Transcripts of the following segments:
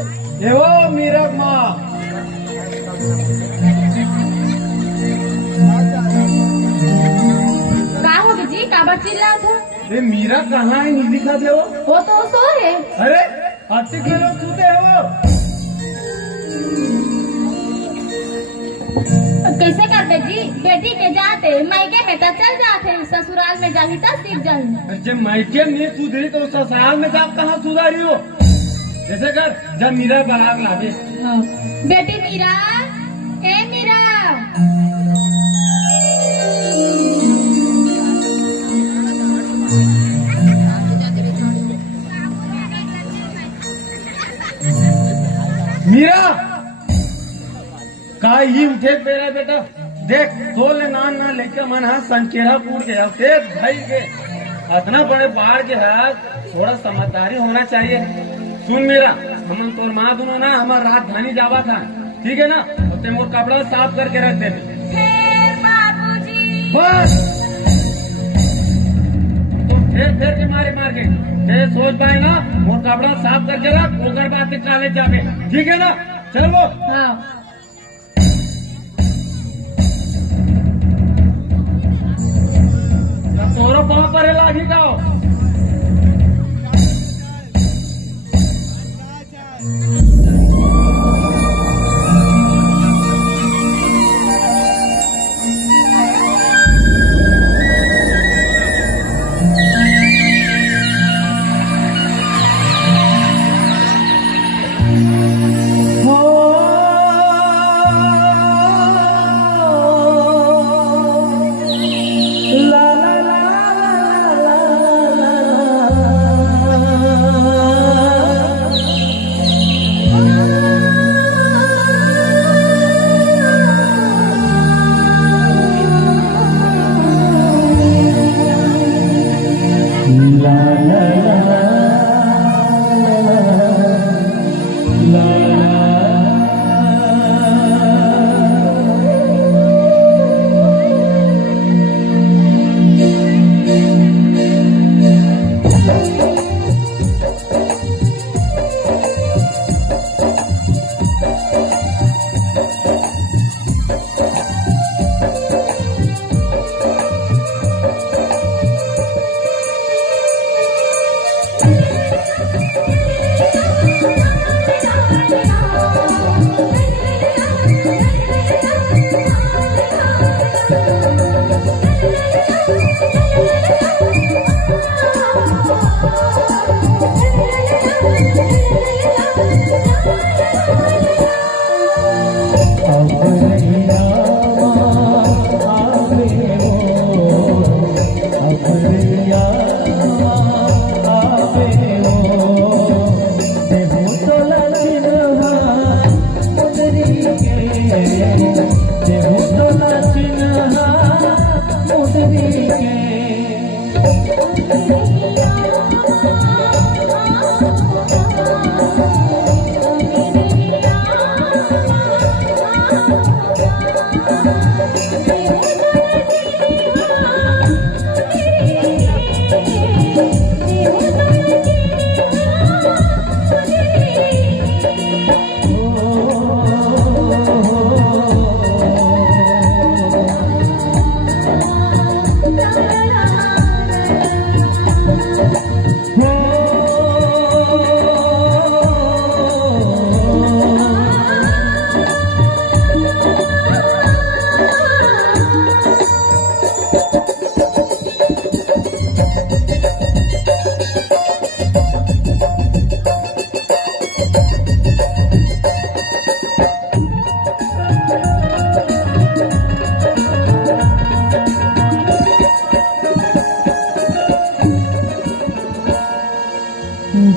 एवो मीरा माँ का हो जी काबर चिल्ला था? ये मीरा कहाँ है? नहीं दिखा थे वो तो सो है। अरे हत्ती के लोग सूते है वो। कैसे करते जी? बेटी के जाते मायके में तो चल जाते, ससुराल में जाही तो सीख जाही। जब मायके नहीं सुधरी तो ससुराल में जा कहाँ सुधारी हो? ऐसे कर जब मीरा बाहर लागे। बेटी मीरा, ए मीरा। मीरा का ही उठे तेरा बेटा देख तोले नान ना लेके मन हा संकेरा कूट गया देख भाई के इतना बड़े बाढ़ के है थोड़ा समझदारी होना चाहिए। सुन मीरा हम तोर माँ दोनों ना हमारा राजधानी जावा था ठीक है ना तो मोर कपड़ा साफ करके रख दे बाबूजी बस तो फेर के मारे मार के सोच पाएगा मोर कपड़ा साफ करके रख ओकर बाद कॉलेज जावे ठीक है ना चलो। हाँ तोरो पाँव पर लागी का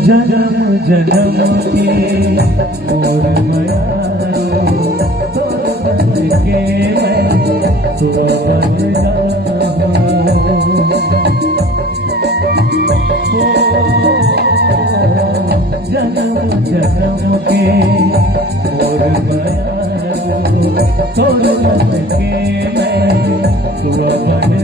जन्म जन्म की और मयारो तोर बन के मैं तो बन जन्म जन्म के और मयारो तोर बन के मैं तो बन